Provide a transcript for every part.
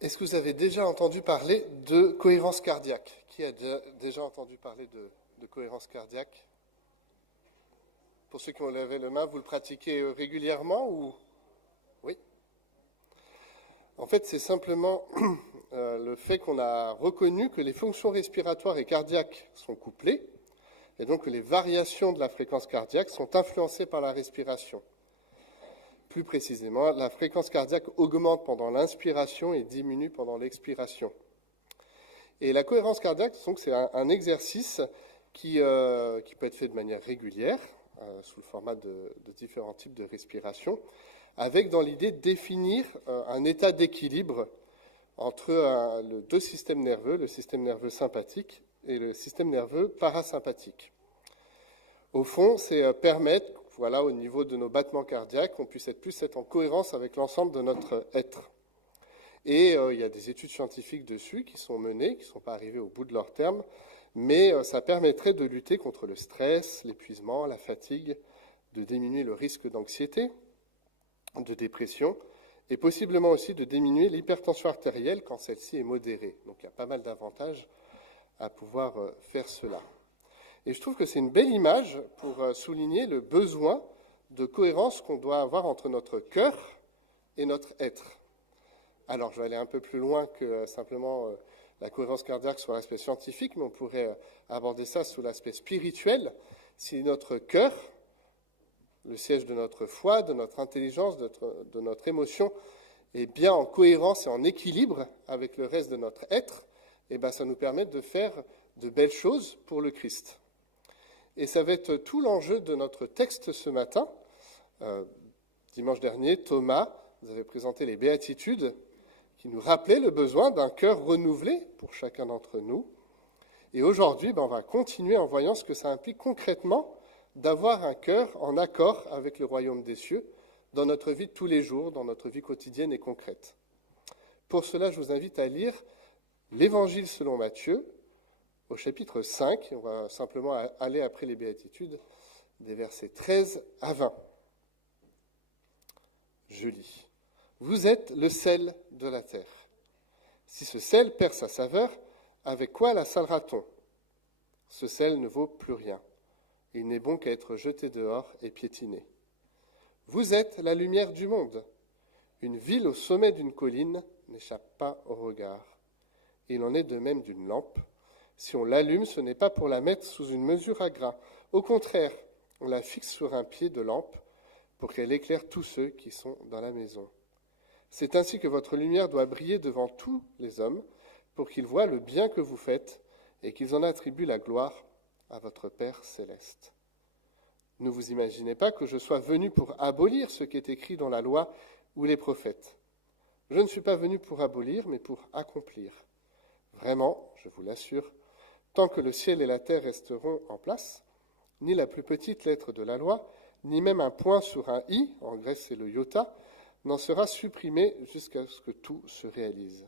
Est-ce que vous avez déjà entendu parler de cohérence cardiaque? Qui a déjà entendu parler de cohérence cardiaque? Pour ceux qui ont levé la main, vous le pratiquez régulièrement ou? Oui. En fait, c'est simplement le fait qu'on a reconnu que les fonctions respiratoires et cardiaques sont couplées, et donc que les variations de la fréquence cardiaque sont influencées par la respiration. Plus précisément, la fréquence cardiaque augmente pendant l'inspiration et diminue pendant l'expiration. Et la cohérence cardiaque, donc, c'est un exercice qui peut être fait de manière régulière, sous le format de différents types de respiration, avec dans l'idée de définir un état d'équilibre entre deux systèmes nerveux, le système nerveux sympathique et le système nerveux parasympathique. Au fond, c'est permettre, voilà, au niveau de nos battements cardiaques, qu'on puisse être plus en cohérence avec l'ensemble de notre être. Et il y a des études scientifiques dessus qui sont menées, qui ne sont pas arrivées au bout de leur terme, mais ça permettrait de lutter contre le stress, l'épuisement, la fatigue, de diminuer le risque d'anxiété, de dépression, et possiblement aussi de diminuer l'hypertension artérielle quand celle-ci est modérée. Donc il y a pas mal d'avantages à pouvoir faire cela. Et je trouve que c'est une belle image pour souligner le besoin de cohérence qu'on doit avoir entre notre cœur et notre être. Alors, je vais aller un peu plus loin que simplement la cohérence cardiaque sur l'aspect scientifique, mais on pourrait aborder ça sous l'aspect spirituel. Si notre cœur, le siège de notre foi, de notre intelligence, de notre émotion, est bien en cohérence et en équilibre avec le reste de notre être, eh bien, ça nous permet de faire de belles choses pour le Christ. Et ça va être tout l'enjeu de notre texte ce matin. Dimanche dernier, Thomas nous avait présenté les béatitudes qui nous rappelaient le besoin d'un cœur renouvelé pour chacun d'entre nous. Et aujourd'hui, on va continuer en voyant ce que ça implique concrètement d'avoir un cœur en accord avec le royaume des cieux dans notre vie de tous les jours, dans notre vie quotidienne et concrète. Pour cela, je vous invite à lire l'Évangile selon Matthieu, au chapitre 5, on va simplement aller après les béatitudes, des versets 13 à 20. Je lis. Vous êtes le sel de la terre. Si ce sel perd sa saveur, avec quoi la salera-t-on? Ce sel ne vaut plus rien. Il n'est bon qu'à être jeté dehors et piétiné. Vous êtes la lumière du monde. Une ville au sommet d'une colline n'échappe pas au regard. Il en est de même d'une lampe. Si on l'allume, ce n'est pas pour la mettre sous une mesure à gras. Au contraire, on la fixe sur un pied de lampe pour qu'elle éclaire tous ceux qui sont dans la maison. C'est ainsi que votre lumière doit briller devant tous les hommes pour qu'ils voient le bien que vous faites et qu'ils en attribuent la gloire à votre Père céleste. Ne vous imaginez pas que je sois venu pour abolir ce qui est écrit dans la loi ou les prophètes. Je ne suis pas venu pour abolir, mais pour accomplir. Vraiment, je vous l'assure, tant que le ciel et la terre resteront en place, ni la plus petite lettre de la loi, ni même un point sur un i, en Grèce c'est le iota, n'en sera supprimé jusqu'à ce que tout se réalise.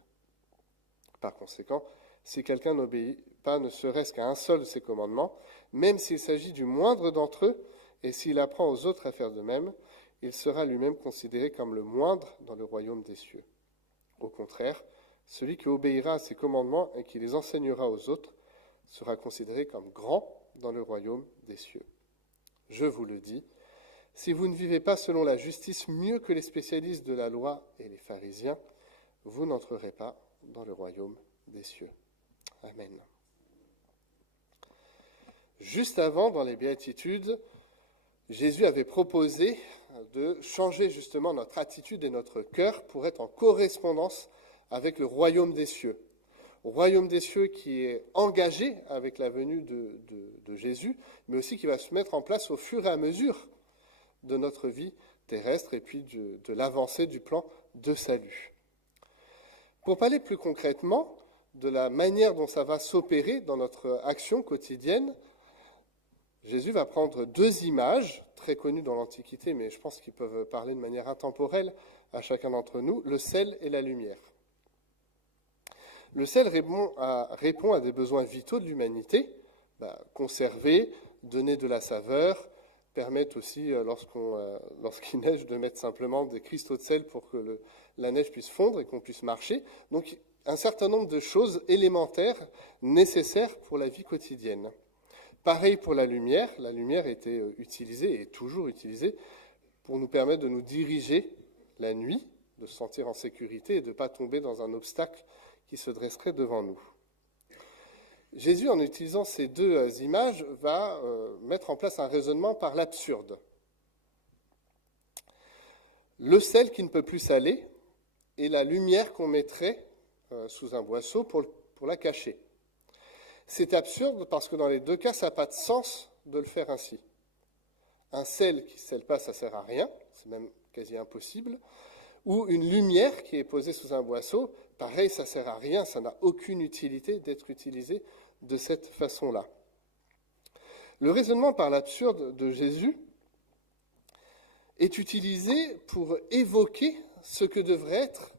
Par conséquent, si quelqu'un n'obéit pas ne serait-ce qu'à un seul de ces commandements, même s'il s'agit du moindre d'entre eux, et s'il apprend aux autres à faire de même, il sera lui-même considéré comme le moindre dans le royaume des cieux. Au contraire, celui qui obéira à ces commandements et qui les enseignera aux autres sera considéré comme grand dans le royaume des cieux. Je vous le dis, si vous ne vivez pas selon la justice mieux que les spécialistes de la loi et les pharisiens, vous n'entrerez pas dans le royaume des cieux. Amen. Juste avant, dans les béatitudes, Jésus avait proposé de changer justement notre attitude et notre cœur pour être en correspondance avec le royaume des cieux. Au royaume des cieux qui est engagé avec la venue de Jésus, mais aussi qui va se mettre en place au fur et à mesure de notre vie terrestre et puis de l'avancée du plan de salut. Pour parler plus concrètement de la manière dont ça va s'opérer dans notre action quotidienne, Jésus va prendre deux images très connues dans l'Antiquité, mais je pense qu'ils peuvent parler de manière intemporelle à chacun d'entre nous, le sel et la lumière. Le sel répond à des besoins vitaux de l'humanité, conserver, donner de la saveur, permettent aussi, lorsqu'il neige, de mettre simplement des cristaux de sel pour que la neige puisse fondre et qu'on puisse marcher. Donc, un certain nombre de choses élémentaires nécessaires pour la vie quotidienne. Pareil pour la lumière. La lumière était utilisée et est toujours utilisée pour nous permettre de nous diriger la nuit, de se sentir en sécurité et de ne pas tomber dans un obstacle qui se dresserait devant nous. Jésus, en utilisant ces deux images, va mettre en place un raisonnement par l'absurde. Le sel qui ne peut plus saler et la lumière qu'on mettrait sous un boisseau pour la cacher. C'est absurde parce que dans les deux cas, ça n'a pas de sens de le faire ainsi. Un sel qui ne scelle pas, ça ne sert à rien, c'est même quasi impossible. Ou une lumière qui est posée sous un boisseau, pareil, ça ne sert à rien, ça n'a aucune utilité d'être utilisé de cette façon-là. Le raisonnement par l'absurde de Jésus est utilisé pour évoquer ce que devrait être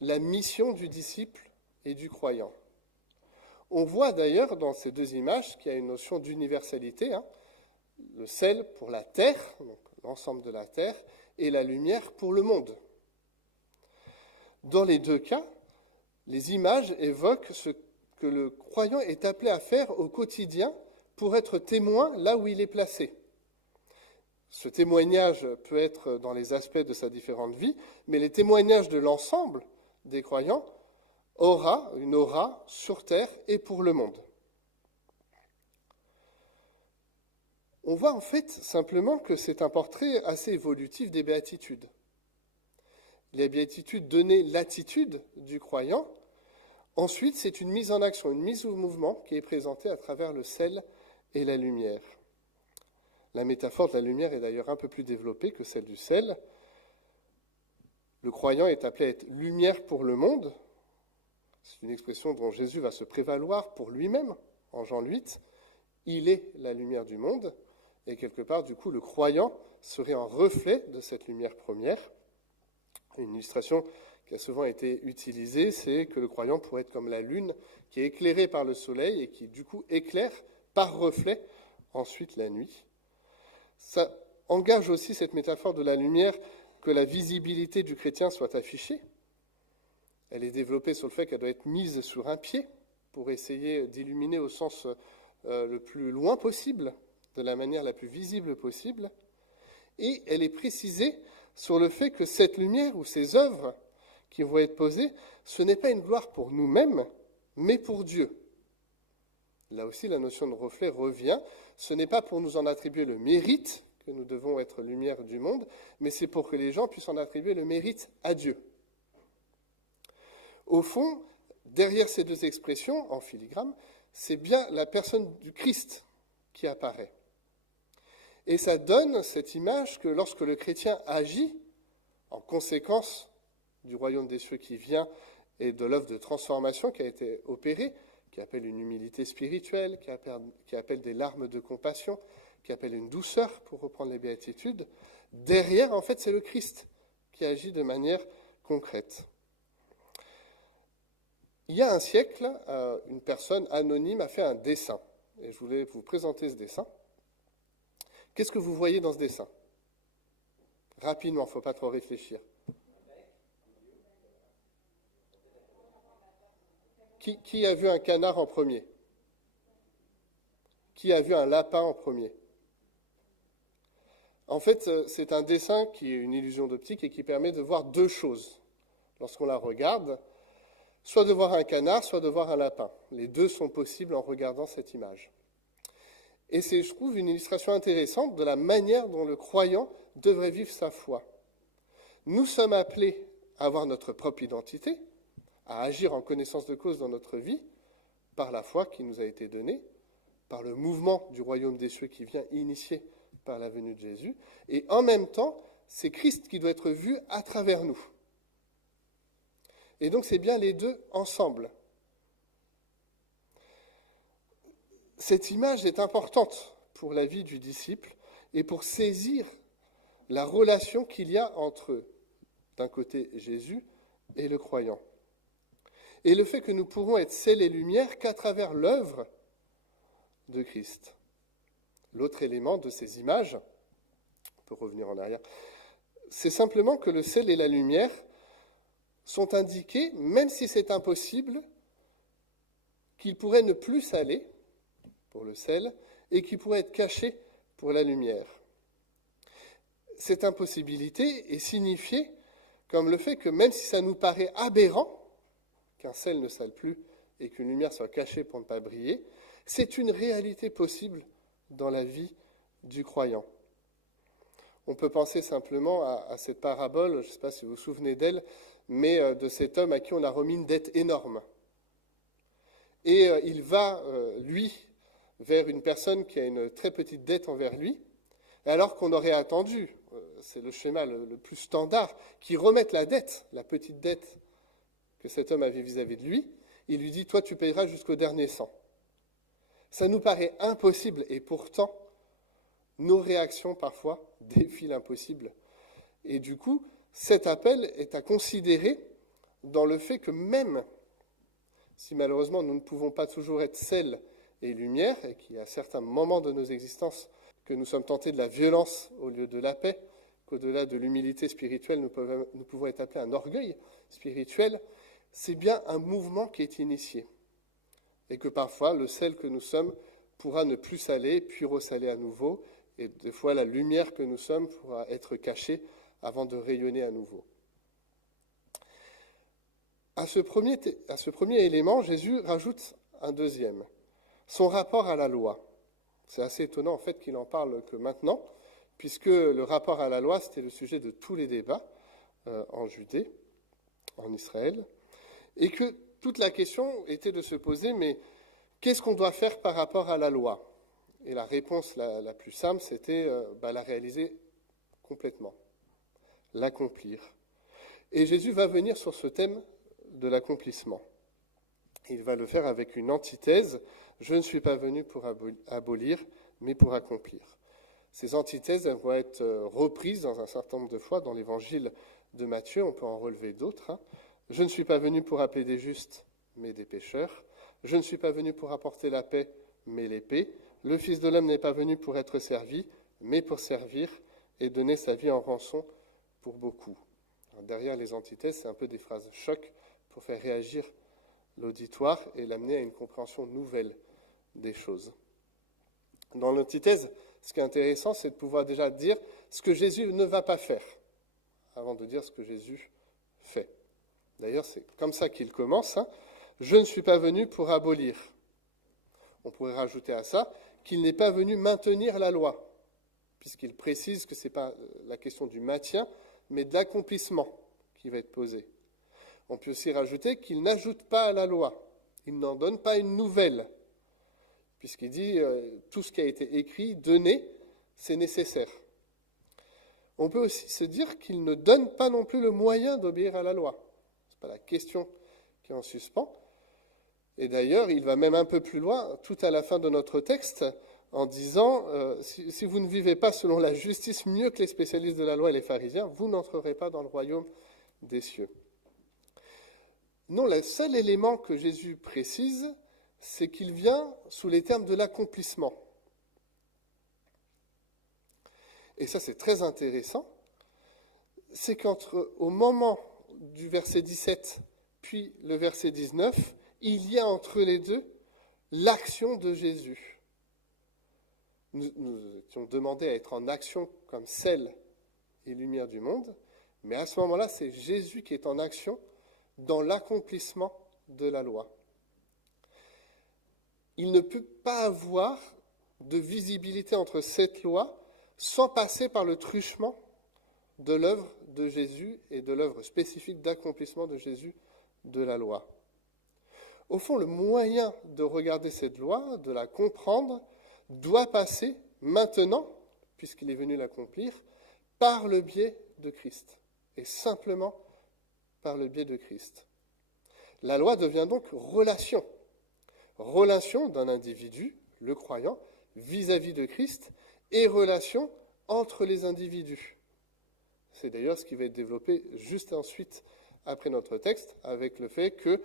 la mission du disciple et du croyant. On voit d'ailleurs dans ces deux images qu'il y a une notion d'universalité, le sel pour la terre, donc l'ensemble de la terre, et la lumière pour le monde. Dans les deux cas, les images évoquent ce que le croyant est appelé à faire au quotidien pour être témoin là où il est placé. Ce témoignage peut être dans les aspects de sa différente vie, mais les témoignages de l'ensemble des croyants aura une aura sur terre et pour le monde. On voit en fait simplement que c'est un portrait assez évolutif des béatitudes. Les béatitudes donnaient l'attitude du croyant. Ensuite, c'est une mise en action, une mise au mouvement qui est présentée à travers le sel et la lumière. La métaphore de la lumière est d'ailleurs un peu plus développée que celle du sel. Le croyant est appelé à être lumière pour le monde. C'est une expression dont Jésus va se prévaloir pour lui-même, en Jean 8. Il est la lumière du monde. Et quelque part, du coup, le croyant serait un reflet de cette lumière première. Une illustration qui a souvent été utilisée, c'est que le croyant pourrait être comme la lune qui est éclairée par le soleil et qui, du coup, éclaire par reflet ensuite la nuit. Ça engage aussi cette métaphore de la lumière que la visibilité du chrétien soit affichée. Elle est développée sur le fait qu'elle doit être mise sur un pied pour essayer d'illuminer au sens le plus loin possible, de la manière la plus visible possible. Et elle est précisée sur le fait que cette lumière ou ces œuvres qui vont être posées, ce n'est pas une gloire pour nous-mêmes, mais pour Dieu. Là aussi, la notion de reflet revient. Ce n'est pas pour nous en attribuer le mérite que nous devons être lumière du monde, mais c'est pour que les gens puissent en attribuer le mérite à Dieu. Au fond, derrière ces deux expressions, en filigrane, c'est bien la personne du Christ qui apparaît. Et ça donne cette image que lorsque le chrétien agit, en conséquence du royaume des cieux qui vient et de l'œuvre de transformation qui a été opérée, qui appelle une humilité spirituelle, qui appelle des larmes de compassion, qui appelle une douceur, pour reprendre les béatitudes, derrière, en fait, c'est le Christ qui agit de manière concrète. Il y a un siècle, une personne anonyme a fait un dessin, et je voulais vous présenter ce dessin. Qu'est-ce que vous voyez dans ce dessin ? Rapidement, il ne faut pas trop réfléchir. Qui a vu un canard en premier ? Qui a vu un lapin en premier ? En fait, c'est un dessin qui est une illusion d'optique et qui permet de voir deux choses lorsqu'on la regarde, soit de voir un canard, soit de voir un lapin. Les deux sont possibles en regardant cette image. Et c'est, je trouve, une illustration intéressante de la manière dont le croyant devrait vivre sa foi. Nous sommes appelés à avoir notre propre identité, à agir en connaissance de cause dans notre vie, par la foi qui nous a été donnée, par le mouvement du royaume des cieux qui vient initié par la venue de Jésus, et en même temps, c'est Christ qui doit être vu à travers nous. Et donc c'est bien les deux ensemble. Cette image est importante pour la vie du disciple et pour saisir la relation qu'il y a entre, d'un côté, Jésus et le croyant. Et le fait que nous pourrons être sel et lumière qu'à travers l'œuvre de Christ. L'autre élément de ces images, peut revenir en arrière. C'est simplement que le sel et la lumière sont indiqués, même si c'est impossible, qu'ils pourraient ne plus saler pour le sel et qu'ils pourraient être cachés pour la lumière. Cette impossibilité est signifiée comme le fait que même si ça nous paraît aberrant qu'un sel ne sale plus et qu'une lumière soit cachée pour ne pas briller, c'est une réalité possible dans la vie du croyant. On peut penser simplement à cette parabole, je ne sais pas si vous vous souvenez d'elle, mais de cet homme à qui on a remis une dette énorme. Et il va, lui, vers une personne qui a une très petite dette envers lui, alors qu'on aurait attendu, c'est le schéma le plus standard, qu'il remette la dette, la petite dette que cet homme avait vis-à-vis de lui. Il lui dit, toi tu payeras jusqu'au dernier cent. Ça nous paraît impossible et pourtant, nos réactions parfois défient l'impossible. Et du coup, cet appel est à considérer dans le fait que même si malheureusement nous ne pouvons pas toujours être sel et lumière, et qu'il y a certains moments de nos existences que nous sommes tentés de la violence au lieu de la paix, qu'au-delà de l'humilité spirituelle, nous pouvons être appelés à un orgueil spirituel, c'est bien un mouvement qui est initié. Et que parfois, le sel que nous sommes pourra ne plus saler, puis ressaler à nouveau, et des fois, la lumière que nous sommes pourra être cachée avant de rayonner à nouveau. À ce premier élément, Jésus rajoute un deuxième, son rapport à la loi. C'est assez étonnant en fait qu'il en parle que maintenant, puisque le rapport à la loi, c'était le sujet de tous les débats en Judée, en Israël, et que toute la question était de se poser, mais qu'est-ce qu'on doit faire par rapport à la loi ? Et la réponse la plus simple, c'était la réaliser complètement, l'accomplir. Et Jésus va venir sur ce thème de l'accomplissement. Il va le faire avec une antithèse. Je ne suis pas venu pour abolir, mais pour accomplir. Ces antithèses elles vont être reprises dans un certain nombre de fois dans l'évangile de Matthieu. On peut en relever d'autres. Je ne suis pas venu pour appeler des justes, mais des pécheurs. Je ne suis pas venu pour apporter la paix, mais l'épée. Le Fils de l'homme n'est pas venu pour être servi, mais pour servir et donner sa vie en rançon pour beaucoup. Alors, derrière les antithèses, c'est un peu des phrases choc pour faire réagir l'auditoire et l'amener à une compréhension nouvelle des choses. Dans l'antithèse, ce qui est intéressant, c'est de pouvoir déjà dire ce que Jésus ne va pas faire, avant de dire ce que Jésus fait. D'ailleurs, c'est comme ça qu'il commence. Je ne suis pas venu pour abolir. On pourrait rajouter à ça qu'il n'est pas venu maintenir la loi, puisqu'il précise que ce n'est pas la question du maintien, mais de l'accomplissement qui va être posée. On peut aussi rajouter qu'il n'ajoute pas à la loi, il n'en donne pas une nouvelle, puisqu'il dit tout ce qui a été écrit, donné, c'est nécessaire. On peut aussi se dire qu'il ne donne pas non plus le moyen d'obéir à la loi. Ce n'est pas la question qui est en suspens. Et d'ailleurs, il va même un peu plus loin, tout à la fin de notre texte, en disant si vous ne vivez pas selon la justice mieux que les spécialistes de la loi et les pharisiens, vous n'entrerez pas dans le royaume des cieux. Non, le seul élément que Jésus précise, c'est qu'il vient sous les termes de l'accomplissement. Et ça, c'est très intéressant. C'est qu'au moment du verset 17 puis le verset 19, il y a entre les deux l'action de Jésus. Nous étions demandés à être en action comme sel et lumière du monde, mais à ce moment-là, c'est Jésus qui est en action dans l'accomplissement de la loi. Il ne peut pas avoir de visibilité entre cette loi sans passer par le truchement de l'œuvre de Jésus et de l'œuvre spécifique d'accomplissement de Jésus de la loi. Au fond, le moyen de regarder cette loi, de la comprendre, doit passer maintenant, puisqu'il est venu l'accomplir, par le biais de Christ, et simplement par le biais de Christ. La loi devient donc relation d'un individu, le croyant, vis-à-vis de Christ, et relation entre les individus. C'est d'ailleurs ce qui va être développé juste ensuite, après notre texte, avec le fait que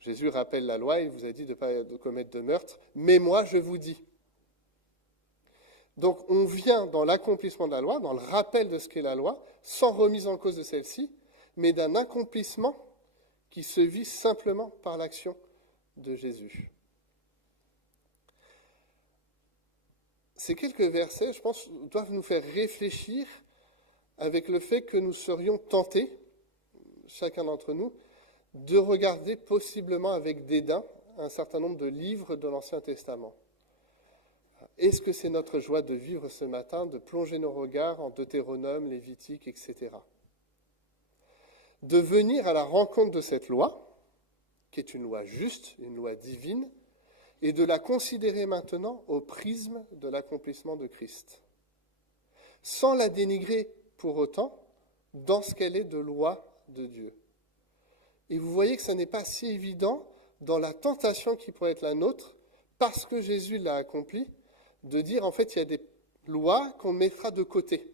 Jésus rappelle la loi, il vous a dit de ne pas commettre de meurtre, mais moi je vous dis. Donc on vient dans l'accomplissement de la loi, dans le rappel de ce qu'est la loi, sans remise en cause de celle-ci, mais d'un accomplissement qui se vit simplement par l'action de Jésus. Ces quelques versets, je pense, doivent nous faire réfléchir avec le fait que nous serions tentés, chacun d'entre nous, de regarder possiblement avec dédain un certain nombre de livres de l'Ancien Testament. Est-ce que c'est notre joie de vivre ce matin, de plonger nos regards en Deutéronome, Lévitique, etc. De venir à la rencontre de cette loi, qui est une loi juste, une loi divine, et de la considérer maintenant au prisme de l'accomplissement de Christ, sans la dénigrer pour autant dans ce qu'elle est de loi de Dieu. Et vous voyez que ça n'est pas si évident dans la tentation qui pourrait être la nôtre, parce que Jésus l'a accompli, de dire en fait il y a des lois qu'on mettra de côté.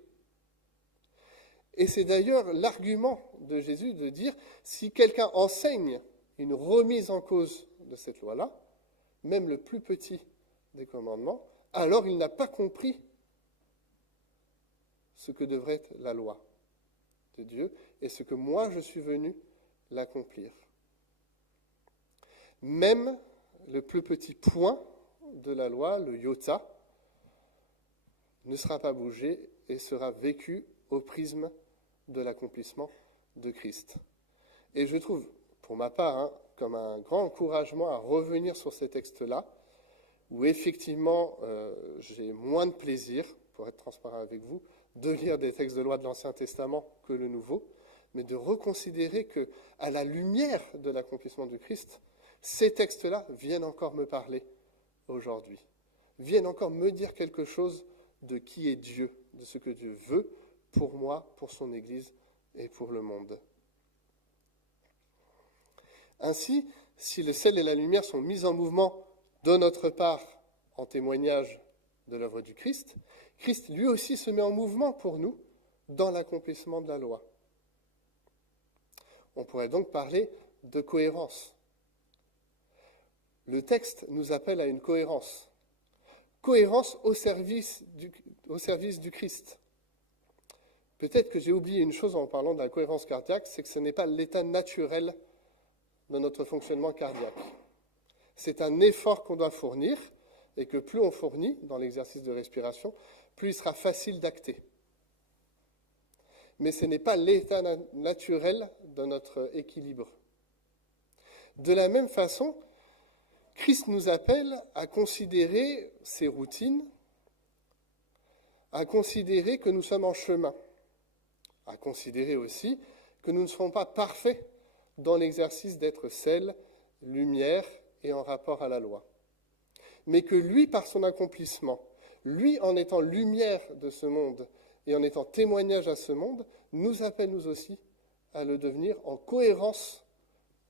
Et c'est d'ailleurs l'argument de Jésus de dire si quelqu'un enseigne une remise en cause de cette loi-là, même le plus petit des commandements, alors il n'a pas compris ce que devrait être la loi de Dieu et ce que moi je suis venu l'accomplir. Même le plus petit point de la loi, le iota, ne sera pas bougé et sera vécu au prisme de l'accomplissement de Christ. Et je trouve, pour ma part, comme un grand encouragement à revenir sur ces textes-là, où effectivement j'ai moins de plaisir, pour être transparent avec vous, de lire des textes de loi de l'Ancien Testament que le Nouveau, mais de reconsidérer que, à la lumière de l'accomplissement du Christ, ces textes-là viennent encore me parler aujourd'hui, viennent encore me dire quelque chose de qui est Dieu, de ce que Dieu veut pour moi, pour son Église et pour le monde. Ainsi, si le sel et la lumière sont mis en mouvement de notre part en témoignage de l'œuvre du Christ, Christ lui aussi se met en mouvement pour nous dans l'accomplissement de la loi. On pourrait donc parler de cohérence. Le texte nous appelle à une cohérence. Cohérence au service du Christ. Peut-être que j'ai oublié une chose en parlant de la cohérence cardiaque, c'est que ce n'est pas l'état naturel de notre fonctionnement cardiaque. C'est un effort qu'on doit fournir et que plus on fournit dans l'exercice de respiration, plus il sera facile d'acter. Mais ce n'est pas l'état naturel de notre équilibre. De la même façon, Christ nous appelle à considérer ces routines, à considérer que nous sommes en chemin, à considérer aussi que nous ne serons pas parfaits dans l'exercice d'être sel, lumière et en rapport à la loi. Mais que lui, par son accomplissement, lui, en étant lumière de ce monde et en étant témoignage à ce monde, nous appelle nous aussi à le devenir en cohérence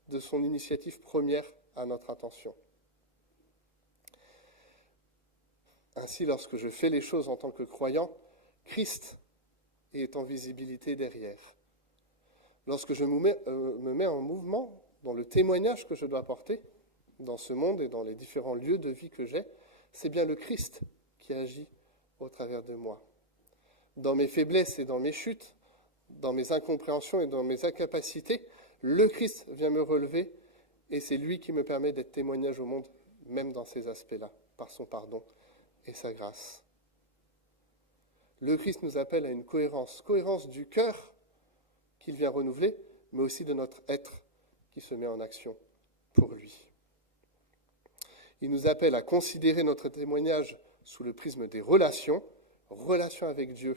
de son initiative première à notre attention. Ainsi, lorsque je fais les choses en tant que croyant, Christ est en visibilité derrière. Lorsque je me mets en mouvement dans le témoignage que je dois porter dans ce monde et dans les différents lieux de vie que j'ai, c'est bien le Christ qui agit au travers de moi. Dans mes faiblesses et dans mes chutes, dans mes incompréhensions et dans mes incapacités, le Christ vient me relever et c'est lui qui me permet d'être témoignage au monde, même dans ces aspects-là, par son pardon et sa grâce. Le Christ nous appelle à une cohérence du cœur qu'il vient renouveler, mais aussi de notre être qui se met en action pour lui. Il nous appelle à considérer notre témoignage sous le prisme des relations avec Dieu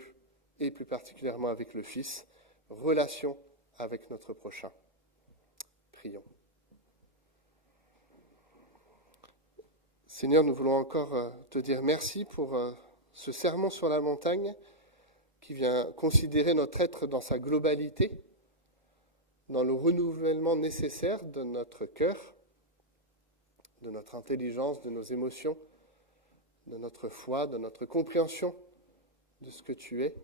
et plus particulièrement avec le Fils, relation avec notre prochain. Prions. Seigneur, nous voulons encore te dire merci pour ce sermon sur la montagne qui vient considérer notre être dans sa globalité, dans le renouvellement nécessaire de notre cœur, de notre intelligence, de nos émotions, de notre foi, de notre compréhension de ce que tu es,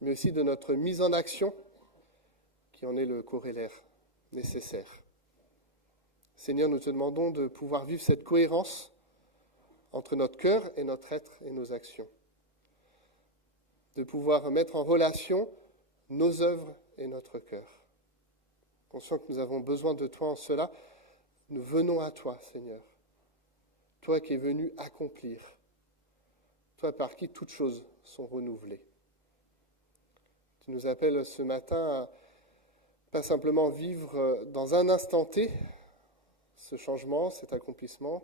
mais aussi de notre mise en action qui en est le corollaire nécessaire. Seigneur, nous te demandons de pouvoir vivre cette cohérence entre notre cœur et notre être et nos actions. de pouvoir mettre en relation nos œuvres et notre cœur. Conscient que nous avons besoin de toi en cela, nous venons à toi, Seigneur. Toi qui es venu accomplir, toi par qui toutes choses sont renouvelées. Tu nous appelles ce matin à pas simplement vivre dans un instant T ce changement, cet accomplissement,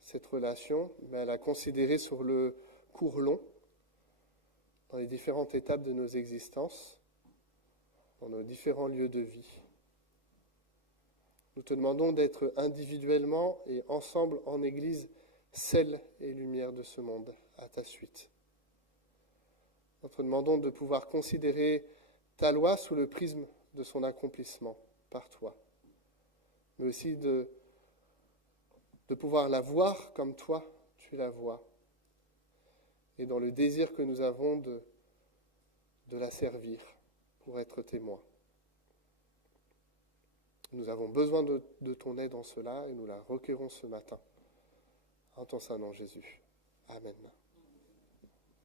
cette relation, mais à la considérer sur le cours long, dans les différentes étapes de nos existences, dans nos différents lieux de vie. Nous te demandons d'être individuellement et ensemble en Église, sel et lumière de ce monde, à ta suite. Nous te demandons de pouvoir considérer ta loi sous le prisme de son accomplissement par toi, mais aussi de pouvoir la voir comme toi, tu la vois, et dans le désir que nous avons de la servir pour être témoins. Nous avons besoin de ton aide en cela et nous la recueillons ce matin. En ton saint nom, Jésus. Amen.